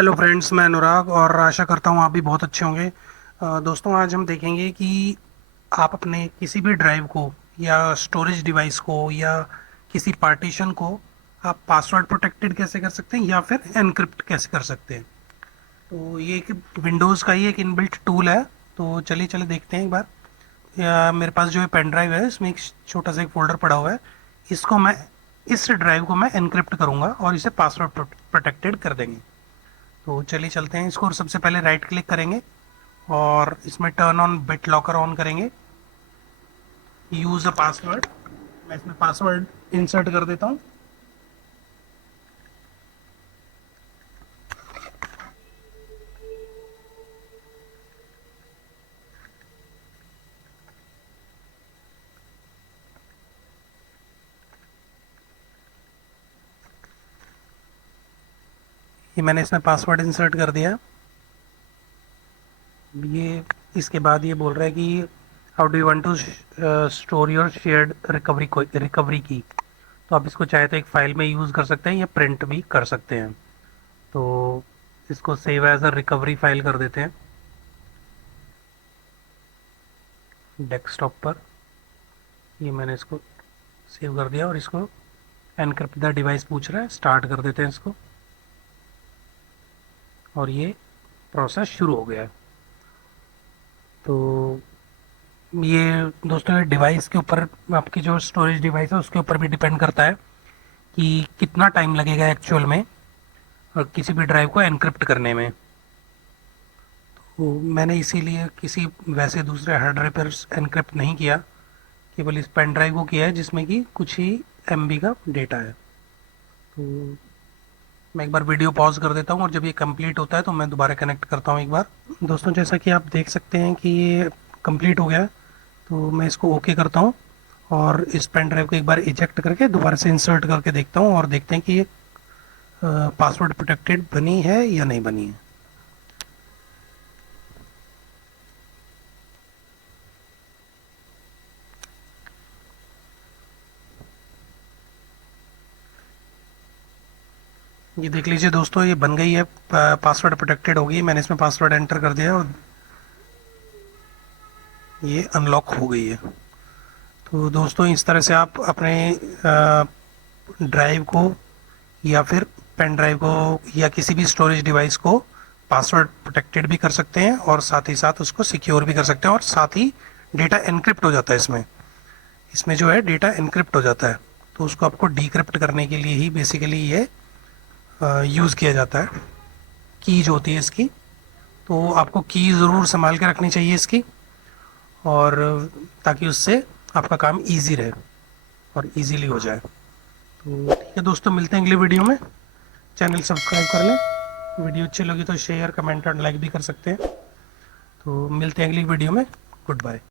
Hello friends, मैं अनुराग और आशा करता हूँ आप भी बहुत अच्छे होंगे। दोस्तों, आज हम देखेंगे कि आप अपने किसी भी ड्राइव को या स्टोरेज डिवाइस को या किसी पार्टीशन को आप पासवर्ड प्रोटेक्टेड कैसे कर सकते हैं या फिर एनक्रिप्ट कैसे कर सकते हैं। तो ये एक विंडोज़ का ही एक इनबिल्ट टूल है। तो चलिए चलिए देखते हैं एक बार। मेरे पास जो है पेन ड्राइव है, इसमें एक छोटा सा एक फोल्डर पड़ा हुआ है। इसको मैं इस ड्राइव को मैं एनक्रिप्ट करूँगा और इसे पासवर्ड प्रोटेक्टेड कर देंगे। तो चलिए चलते हैं इसको। और सबसे पहले राइट क्लिक करेंगे और इसमें turn on bit locker on करेंगे। यूज़ अ पासवर्ड, मैं इसमें पासवर्ड इंसर्ट कर देता हूँ। ये मैंने इसमें पासवर्ड इंसर्ट कर दिया। ये इसके बाद ये बोल रहा है कि how do you want to store your shared recovery की। तो आप इसको चाहे तो एक फाइल में यूज़ कर सकते हैं या प्रिंट भी कर सकते हैं। तो इसको save as a recovery file कर देते हैं डेस्कटॉप पर। ये मैंने इसको सेव कर दिया और इसको एनक्रिप्ट द डिवाइस पूछ रहा है, स्टार्ट कर देते हैं इसको। और ये प्रोसेस शुरू हो गया है। तो ये दोस्तों ये डिवाइस के ऊपर, आपकी जो स्टोरेज डिवाइस है उसके ऊपर भी डिपेंड करता है कि कितना टाइम लगेगा एक्चुअल में किसी भी ड्राइव को एनक्रिप्ट करने में। तो मैंने इसीलिए किसी वैसे दूसरे हार्ड ड्राइव पर एनक्रिप्ट नहीं किया, केवल इस पेन ड्राइव को किया है जिसमें कि कुछ ही एमबी का डेटा है। तो मैं एक बार वीडियो पॉज कर देता हूँ और जब ये कंप्लीट होता है तो मैं दोबारा कनेक्ट करता हूँ एक बार। दोस्तों, जैसा कि आप देख सकते हैं कि ये कंप्लीट हो गया है। तो मैं इसको ओके करता हूँ और इस पेन ड्राइव को एक बार इजेक्ट करके दोबारा से इंसर्ट करके देखता हूँ और देखते हैं कि ये पासवर्ड प्रोटेक्टेड बनी है या नहीं बनी है। ये देख लीजिए दोस्तों, ये बन गई है, पासवर्ड प्रोटेक्टेड हो गई। मैंने इसमें पासवर्ड एंटर कर दिया और ये अनलॉक हो गई है। तो दोस्तों, इस तरह से आप अपने ड्राइव को या फिर पेन ड्राइव को या किसी भी स्टोरेज डिवाइस को पासवर्ड प्रोटेक्टेड भी कर सकते हैं और साथ ही साथ उसको सिक्योर भी कर सकते हैं और साथ ही डेटा एनक्रिप्ट हो जाता है। इसमें इसमें जो है डेटा एनक्रिप्ट हो जाता है। तो उसको आपको डीक्रिप्ट करने के लिए ही बेसिकली ये यूज़ किया जाता है। की जो होती है इसकी, तो आपको की ज़रूर संभाल के रखनी चाहिए इसकी, और ताकि उससे आपका काम इजी रहे और इजीली हो जाए। तो ठीक है दोस्तों, मिलते हैं अगली वीडियो में। चैनल सब्सक्राइब कर लें। वीडियो अच्छी लगी तो शेयर, कमेंट और लाइक भी कर सकते हैं। तो मिलते हैं अगली वीडियो में। Good bye.